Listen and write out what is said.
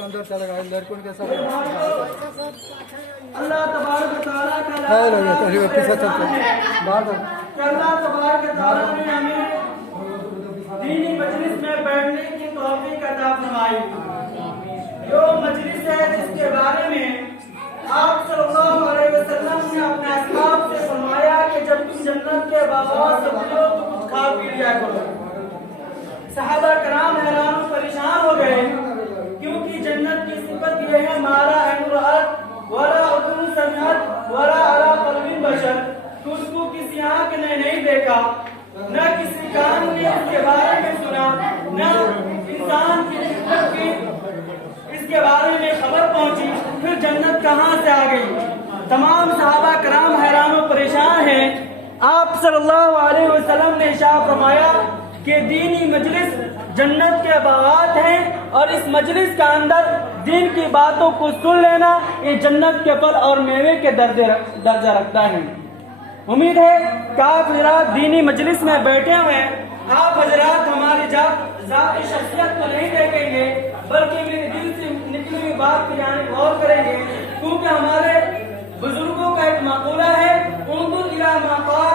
अंदर चला गया लड़कों के साथ अल्लाह तबारक व तआला का पीछे चलते बाहर अल्लाह तबारक व तआला ने हमें दीनी मजलिस में बैठने की तौफीक अता फरमाई। जो मजलिस है जिसके बारे में आप सल्लल्लाहु अलैहि वसल्लम ने अपने असहाब से फरमाया कि जब तुम जन्नत के बागात से गुजरो तो कुछ खा पी लिया करो। सहाबा कराम हैरान परेशान हो गए, क्योंकि जन्नत की सिफत ये है मारा ऐनुल अर्द वला उज़ुन समिअत वला अला क़ल्बिन बशर, उसको किसी आंख ने नहीं देखा, न किसी कान ने इसके बारे में सुना, न इंसान की खिदमत की इसके बारे में खबर पहुंची, फिर जन्नत कहां से आ गई। तमाम सहाबा कराम हैरान परेशान हैं। आप सल्लल्लाहु अलैहि वसल्लम ने इरशाद फरमाया कि दीनी मजलिस जन्नत के बागात हैं और इस मजलिस का अंदर दीन की बातों को सुन लेना ये जन्नत के फल और मेवे के दर्जा रखता है। उम्मीद है कि आप हजरात दीनी मजलिस में बैठे हुए हैं। आप हजरात हमारी जाती शख्सियत को नहीं देखेंगे, बल्कि मेरे दिल से निकली हुई बात की जाने गौर करेंगे, क्योंकि हमारे बुजुर्गों का एक मक़ूला है, उनकुल इला मा क़ाल